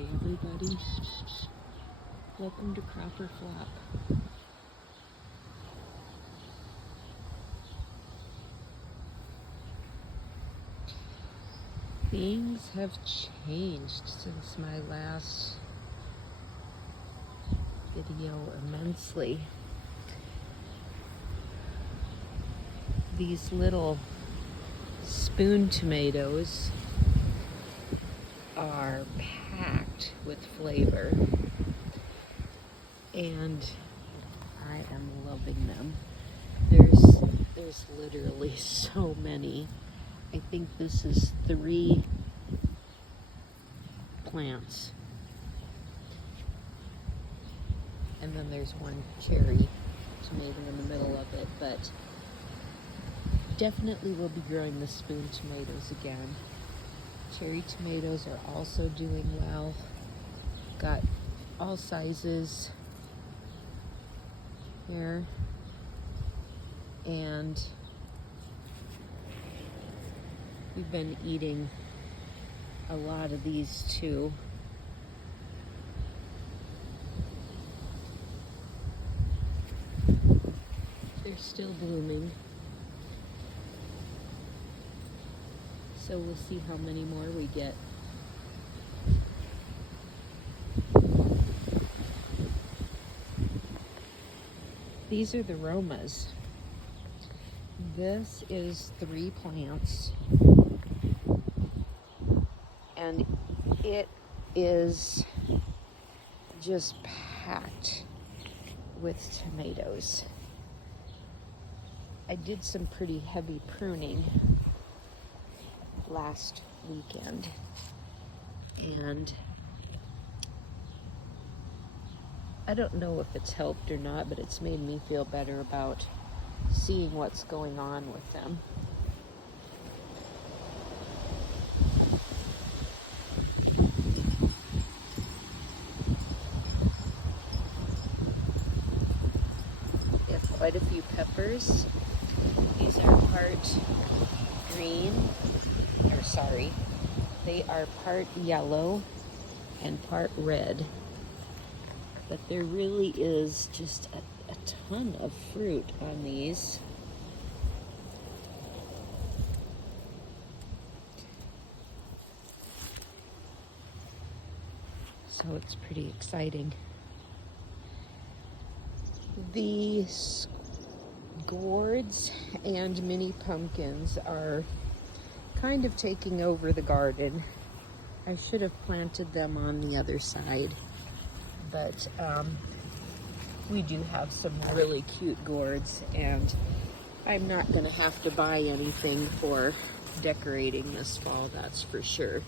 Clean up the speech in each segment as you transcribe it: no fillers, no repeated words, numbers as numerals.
Hey everybody, welcome to Cropper Flop. Things have changed since my last video immensely. These little spoon tomatoes are packed with flavor and I am loving them. There's literally so many. I think this is 3 plants. And then there's one cherry tomato in the middle of it, but definitely will be growing the spoon tomatoes again. Cherry tomatoes are also doing well. Got all sizes here. And we've been eating a lot of these too. They're still blooming. So we'll see how many more we get. These are the Romas. This is 3 plants. And it is just packed with tomatoes. I did some pretty heavy pruning last weekend, and I don't know if it's helped or not, but it's made me feel better about seeing what's going on with them. We have quite a few peppers. These are part green, or sorry, they are part yellow and part red. But there really is just a ton of fruit on these. So it's pretty exciting. The gourds and mini pumpkins are kind of taking over the garden. I should have planted them on the other side, but we do have some really cute gourds, and I'm not going to have to buy anything for decorating this fall, that's for sure. You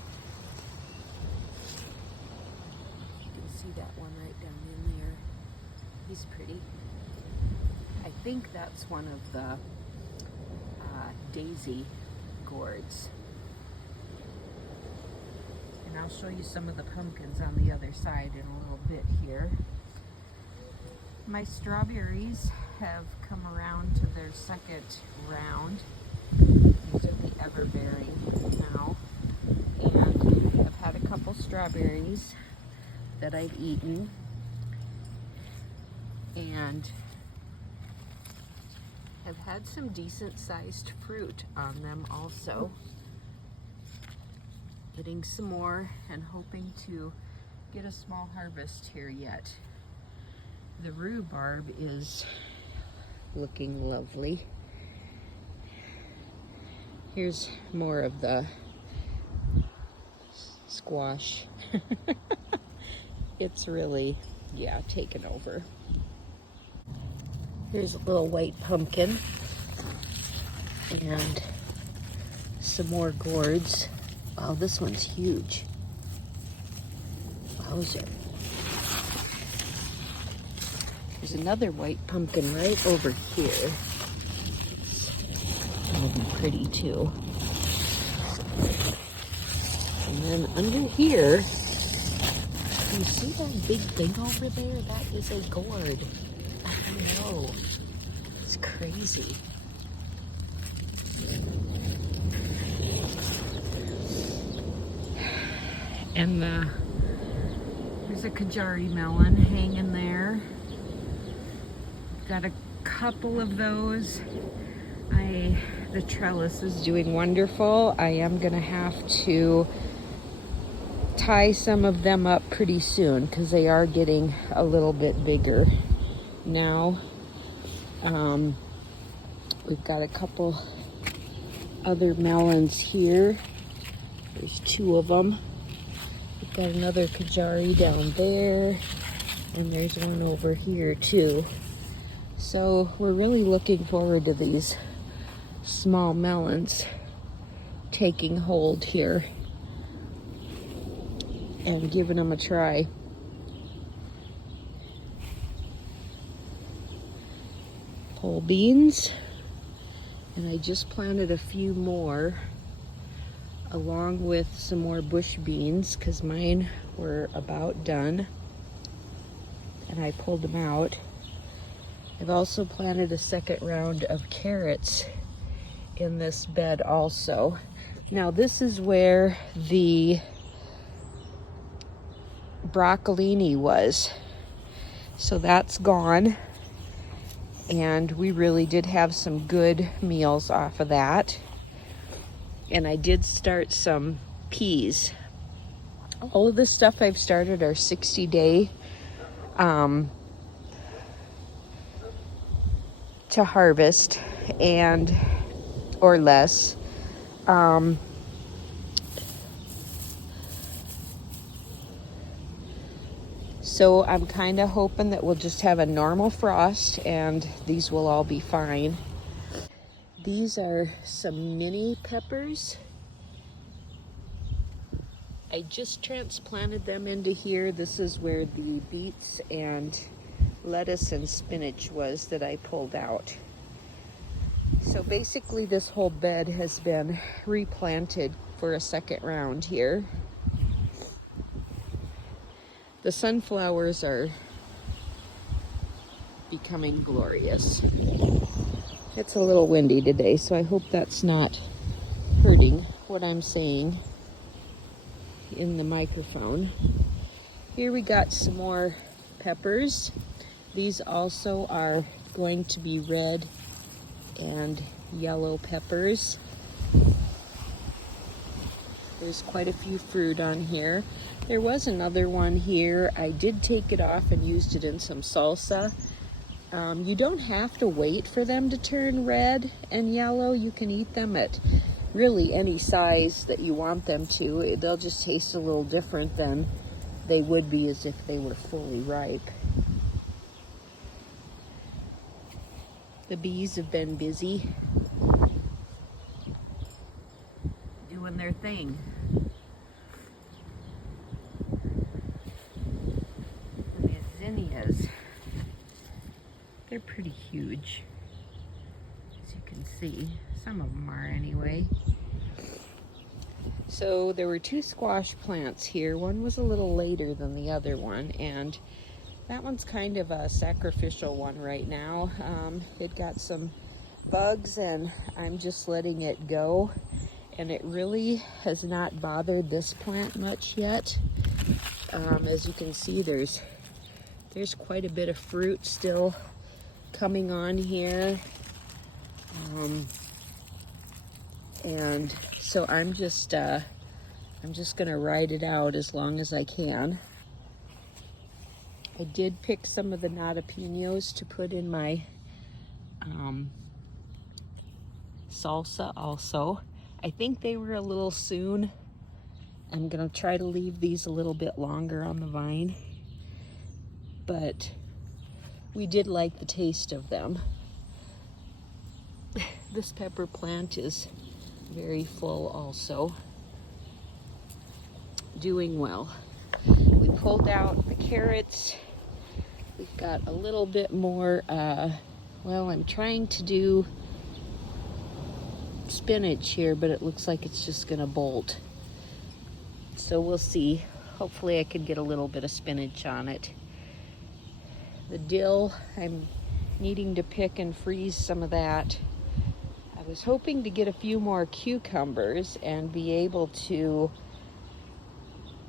can see that one right down in there. He's pretty. I think that's one of the daisy gourds. And I'll show you some of the pumpkins on the other side in a little bit here. My strawberries have come around to their second round. These are the everbearing now. And I've had a couple strawberries that I've eaten. And I've had some decent sized fruit on them also. Getting some more and hoping to get a small harvest here yet. The rhubarb is looking lovely. Here's more of the squash. It's really, yeah, taken over. Here's a little white pumpkin and some more gourds. Oh, this one's huge. Wowzer. There's another white pumpkin right over here. That'll be pretty too. And then under here, you see that big thing over there? That is a gourd. I know. It's crazy. And the There's a Kajari melon hanging there. Got a couple of those. The trellis is doing wonderful. I am gonna have to tie some of them up pretty soon because they are getting a little bit bigger now. We've got a couple other melons here. There's 2 of them. We've got another Kajari down there, and there's one over here too. So we're really looking forward to these small melons taking hold here and giving them a try. Pole beans, and I just planted a few more along with some more bush beans because mine were about done and I pulled them out. I've also planted a second round of carrots in this bed also. Now this is where the broccolini was. So that's gone. And we really did have some good meals off of that. And I did start some peas. All of the stuff I've started are 60-day to harvest and or less. So I'm kind of hoping that we'll just have a normal frost and these will all be fine. These are some mini peppers. I just transplanted them into here. This is where the beets and lettuce and spinach was that I pulled out. So basically this whole bed has been replanted for a second round here. The sunflowers are becoming glorious. It's a little windy today, so I hope that's not hurting what I'm saying in the microphone. Here we got some more peppers. These also are going to be red and yellow peppers. There's quite a few fruit on here. There was another one here. I did take it off and used it in some salsa. You don't have to wait for them to turn red and yellow. You can eat them at really any size that you want them to. They'll just taste a little different than they would be as if they were fully ripe. The bees have been busy doing their thing. And the zinnias, they're pretty huge, as you can see. Some of them are anyway. So there were 2 squash plants here. One was a little later than the other one, and that one's kind of a sacrificial one right now. It got some bugs and I'm just letting it go. And it really has not bothered this plant much yet. As you can see, there's quite a bit of fruit still coming on here. And so I'm just gonna ride it out as long as I can. I did pick some of the nata pinos to put in my salsa also. I think they were a little soon. I'm gonna try to leave these a little bit longer on the vine, but we did like the taste of them. This pepper plant is very full also. Doing well. We pulled out the carrots. We've got a little bit more, well, I'm trying to do spinach here, but it looks like it's just gonna bolt. So we'll see. Hopefully I could get a little bit of spinach on it. The dill, I'm needing to pick and freeze some of that. I was hoping to get a few more cucumbers and be able to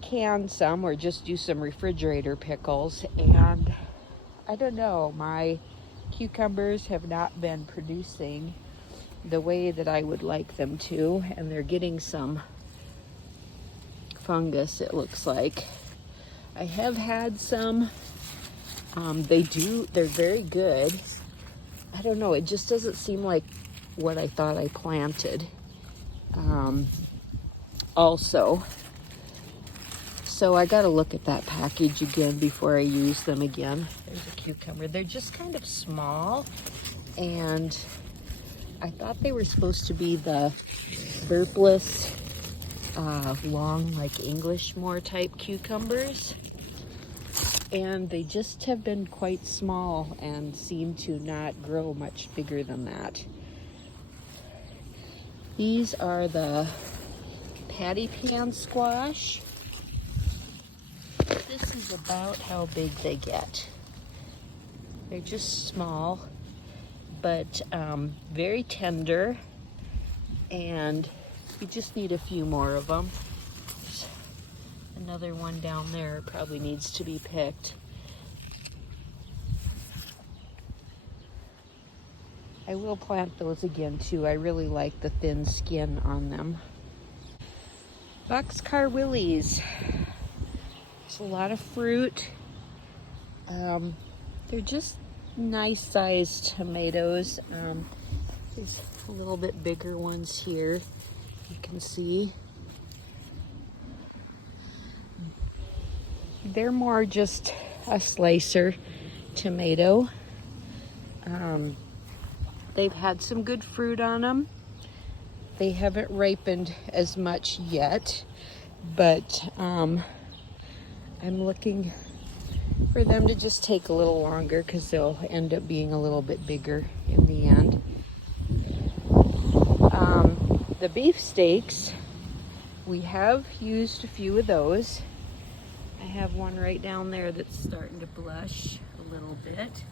can some or just do some refrigerator pickles, and I don't know, my cucumbers have not been producing the way that I would like them to, and they're getting some fungus, it looks like. I have had some. They're very good. I don't know, it just doesn't seem like what I thought I planted. Also, so I gotta look at that package again before I use them again. There's a cucumber. They're just kind of small, and I thought they were supposed to be the burpless, long, like Englishmore type cucumbers. And they just have been quite small and seem to not grow much bigger than that. These are the patty pan squash. This is about how big they get. They're just small, but very tender, and we just need a few more of them. There's another one down there, probably needs to be picked. I will plant those again too. I really like the thin skin on them. Boxcar willies. There's a lot of fruit. They're just nice sized tomatoes. There's a little bit bigger ones here, you can see. They're more just a slicer tomato. They've had some good fruit on them. They haven't ripened as much yet, but I'm looking for them to just take a little longer because they'll end up being a little bit bigger in the end. The beefsteaks, we have used a few of those. I have one right down there that's starting to blush a little bit.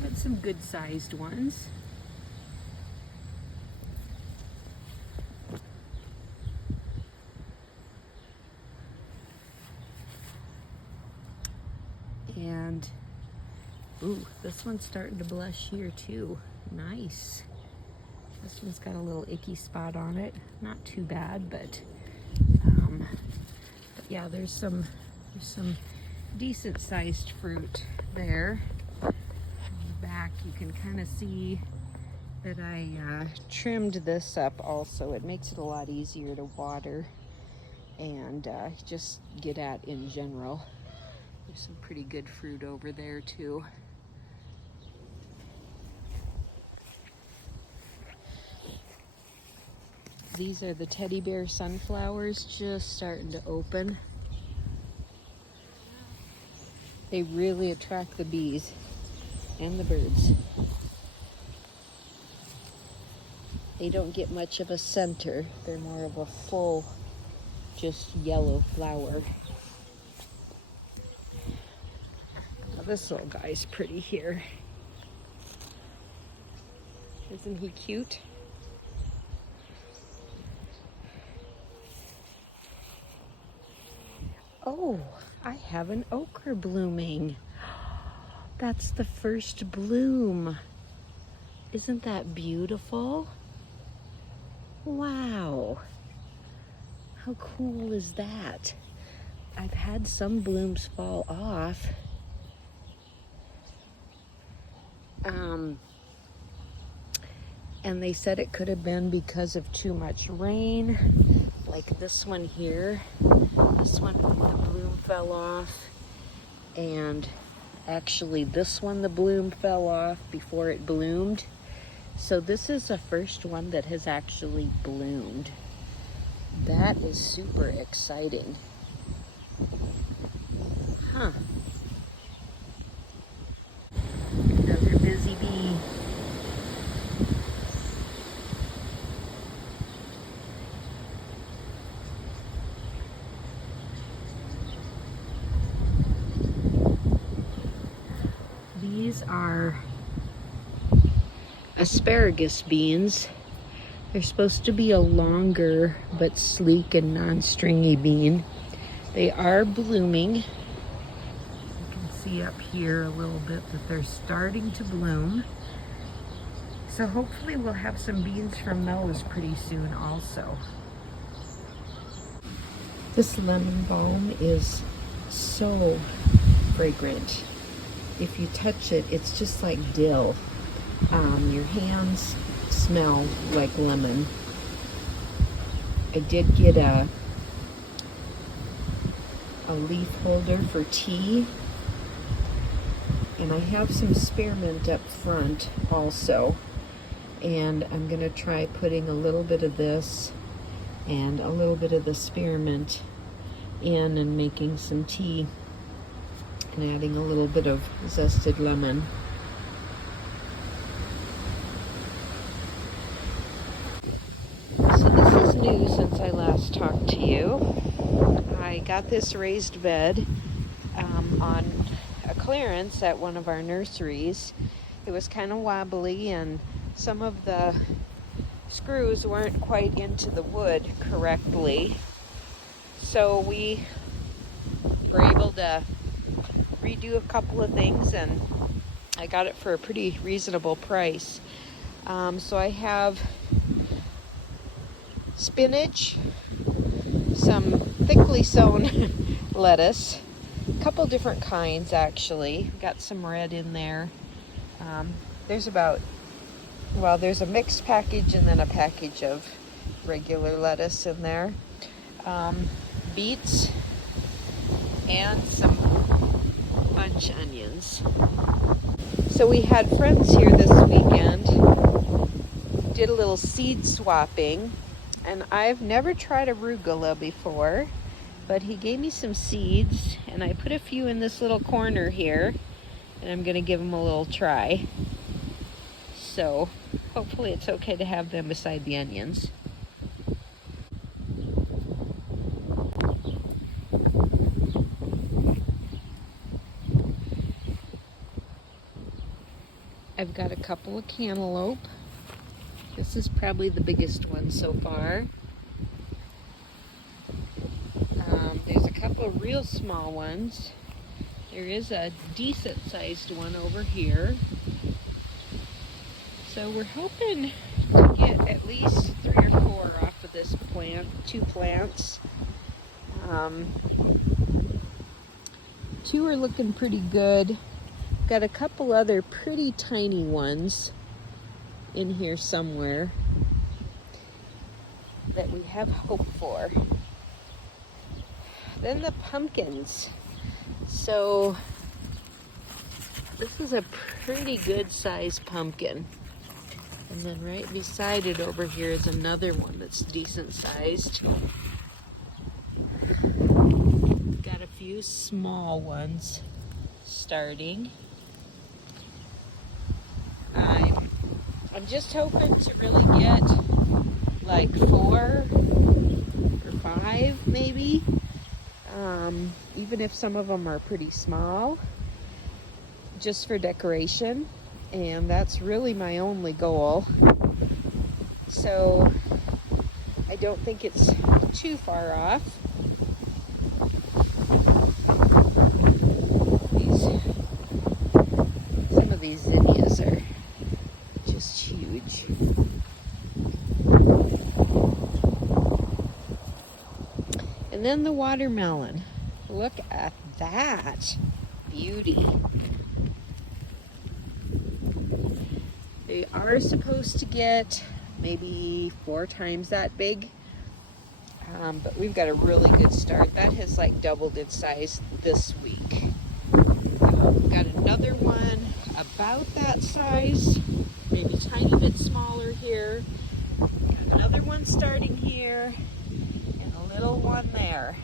But some good sized ones. And, ooh, this one's starting to blush here too. Nice. This one's got a little icky spot on it. Not too bad, but yeah, there's some decent sized fruit there. On the back, you can kind of see that I trimmed this up also. It makes it a lot easier to water and just get at in general. There's some pretty good fruit over there too. These are the teddy bear sunflowers, just starting to open. They really attract the bees and the birds. They don't get much of a center. They're more of a full, just yellow flower. Now this little guy's pretty here. Isn't he cute? Oh, I have an ochre blooming. That's the first bloom. Isn't that beautiful? Wow. How cool is that? I've had some blooms fall off. And they said it could have been because of too much rain. Like this one here. This one, the bloom fell off. And actually this one, the bloom fell off before it bloomed. So this is the first one that has actually bloomed. That is super exciting. Huh. Another busy bee. These are asparagus beans. They're supposed to be a longer but sleek and non-stringy bean. They are blooming. You can see up here a little bit that they're starting to bloom. So hopefully we'll have some beans from those pretty soon also. This lemon balm is so fragrant. If you touch it, it's just like dill. Your hands smell like lemon. I did get a leaf holder for tea, and I have some spearmint up front also, and I'm gonna try putting a little bit of this and a little bit of the spearmint in and making some tea and adding a little bit of zested lemon. So this is new since I last talked to you. I got this raised bed on a clearance at one of our nurseries. It was kind of wobbly and some of the screws weren't quite into the wood correctly. So we were able to redo a couple of things, and I got it for a pretty reasonable price. So I have spinach, some thickly sown lettuce, a couple different kinds actually. Got some red in there. There's a mixed package and then a package of regular lettuce in there. Beets and some bunch onions. So we had friends here this weekend, did a little seed swapping, and I've never tried arugula before, but he gave me some seeds and I put a few in this little corner here, and I'm gonna give them a little try. So hopefully it's okay to have them beside the onions. I've got a couple of cantaloupe. This is probably the biggest one so far. There's a couple of real small ones. There is a decent sized one over here. So we're hoping to get at least 3 or 4 off of this plant, 2 plants. 2 are looking pretty good. Got a couple other pretty tiny ones in here somewhere that we have hope for. Then the pumpkins. So this is a pretty good sized pumpkin. And then right beside it over here is another one that's decent sized. Got a few small ones starting. I'm just hoping to really get like 4 or 5 maybe, even if some of them are pretty small, just for decoration, and that's really my only goal. So I don't think it's too far off. Some of these zinnias are just huge. And then the watermelon. Look at that beauty. They are supposed to get maybe 4 times that big, but we've got a really good start. That has like doubled in size this week. We've got another one about that size, maybe a tiny bit smaller here. Got another one starting here, and a little one there.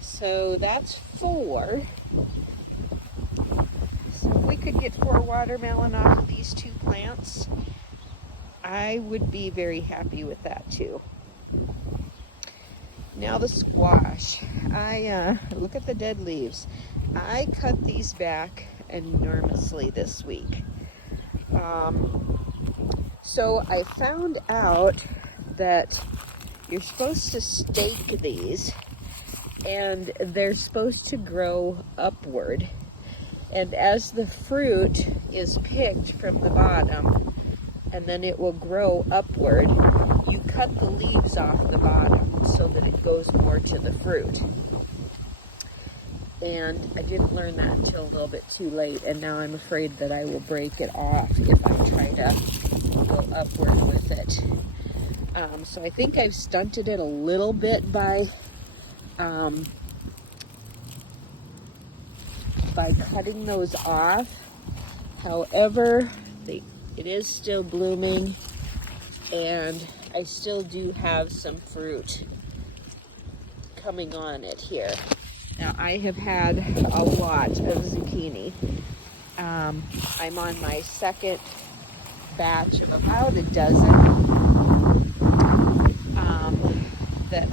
So that's 4. So if we could get 4 watermelon off of these 2 plants, I would be very happy with that too. Now the squash. Look at the dead leaves. I cut these back enormously this week. So I found out that you're supposed to stake these, and they're supposed to grow upward. And as the fruit is picked from the bottom, and then it will grow upward, you cut the leaves off the bottom so that it goes more to the fruit. And I didn't learn that until a little bit too late, and now I'm afraid that I will break it off if I try to go upward with it. So I think I've stunted it a little bit by cutting those off. However, it is still blooming, and I still do have some fruit coming on it here. Now, I have had a lot of zucchini. I'm on my second batch of about a dozen that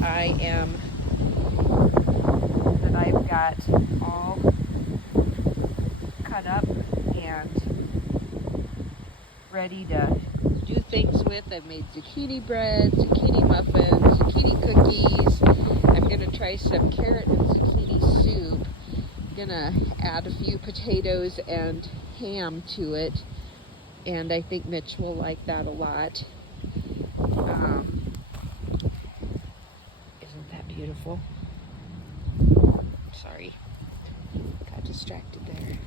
I've got all cut up and ready to do things with. I've made zucchini bread, zucchini muffins, zucchini cookies. I'm gonna try some carrot and zucchini soup. I'm gonna add a few potatoes and ham to it, and I think Mitch will like that a lot. Isn't that beautiful? Sorry, got distracted there.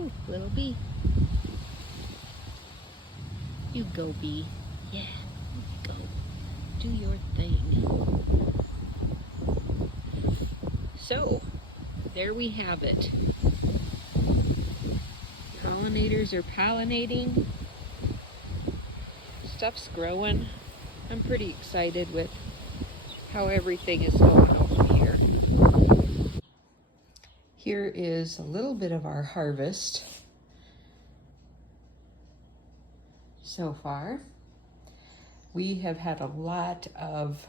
Ooh, little bee. You go, bee. Yeah, go. Do your thing. So, there we have it. Pollinators are pollinating. Stuff's growing. I'm pretty excited with how everything is going over here. Here is a little bit of our harvest so far. We have had a lot of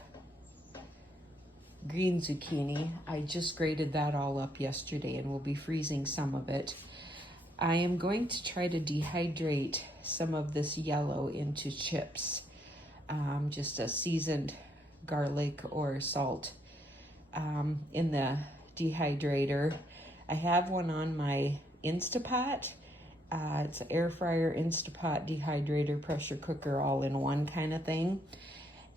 green zucchini. I just grated that all up yesterday and we'll be freezing some of it. I am going to try to dehydrate some of this yellow into chips, just a seasoned garlic or salt in the dehydrator. I have one on my Instapot. It's an air fryer, Instapot, dehydrator, pressure cooker, all in one kind of thing.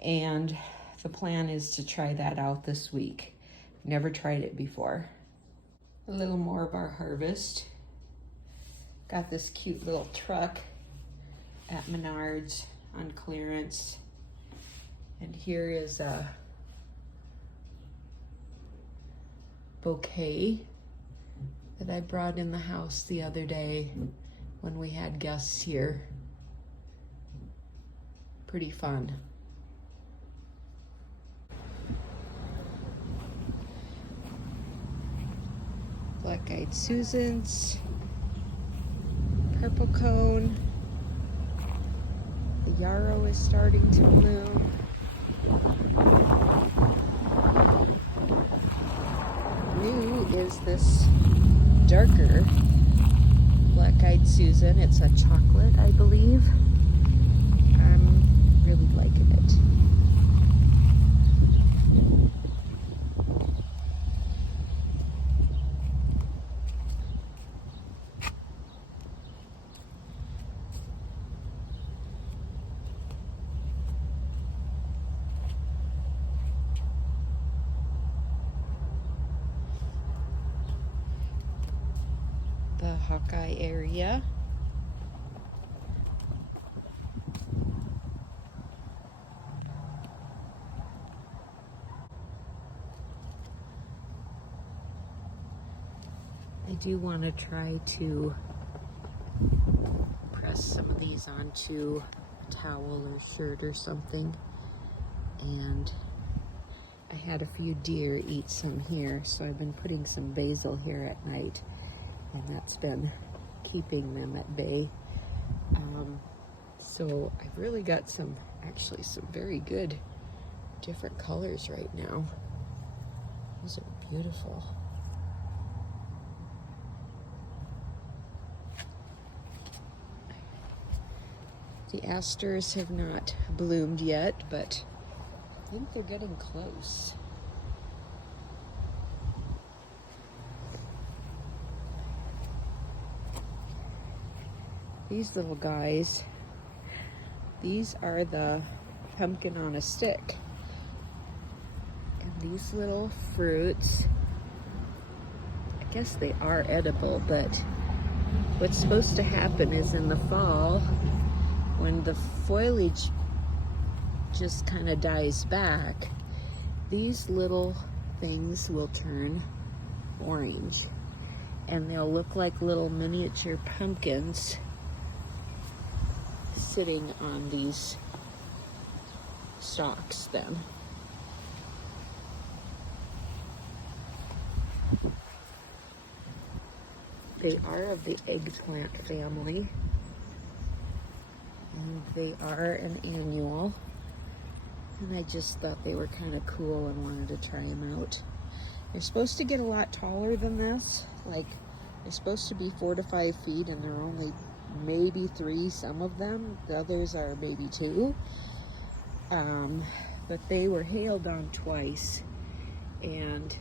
And the plan is to try that out this week. Never tried it before. A little more of our harvest. Got this cute little truck at Menards on clearance. And here is a bouquet that I brought in the house the other day when we had guests here. Pretty fun. Black-eyed Susans, purple cone. The yarrow is starting to bloom. New is this darker Black-eyed Susan. It's a chocolate, I believe. I'm really liking it. The Hawkeye area. I do want to try to press some of these onto a towel or shirt or something. And I had a few deer eat some here, so I've been putting some basil here at night, and that's been keeping them at bay. So I've really got some very good different colors right now. These are beautiful. The asters have not bloomed yet, but I think they're getting close. These little guys, these are the pumpkin on a stick. And these little fruits, I guess they are edible, but what's supposed to happen is in the fall, when the foliage just kind of dies back, these little things will turn orange and they'll look like little miniature pumpkins sitting on these stalks then. They are of the eggplant family, and they are an annual, and I just thought they were kind of cool and wanted to try them out. They're supposed to get a lot taller than this, like they're supposed to be 4 to 5 feet, and they're only maybe 3, some of them. The others are maybe 2. But they were hailed on twice and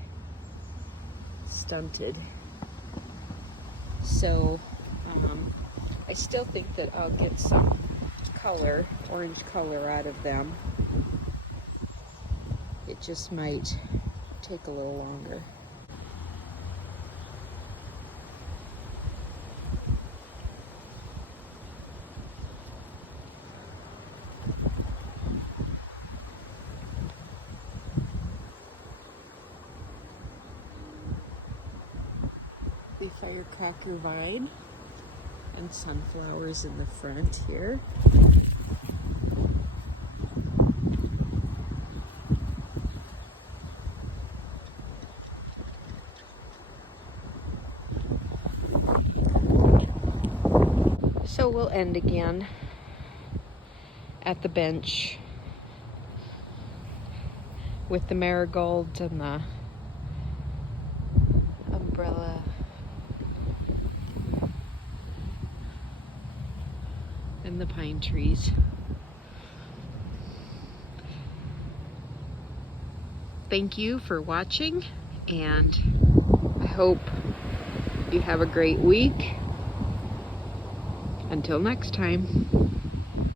stunted. So I still think that I'll get some color, orange color out of them. It just might take a little longer. The firecracker vine and sunflowers in the front here. So we'll end again at the bench with the marigolds and the umbrella and the pine trees. Thank you for watching, and I hope you have a great week. Until next time.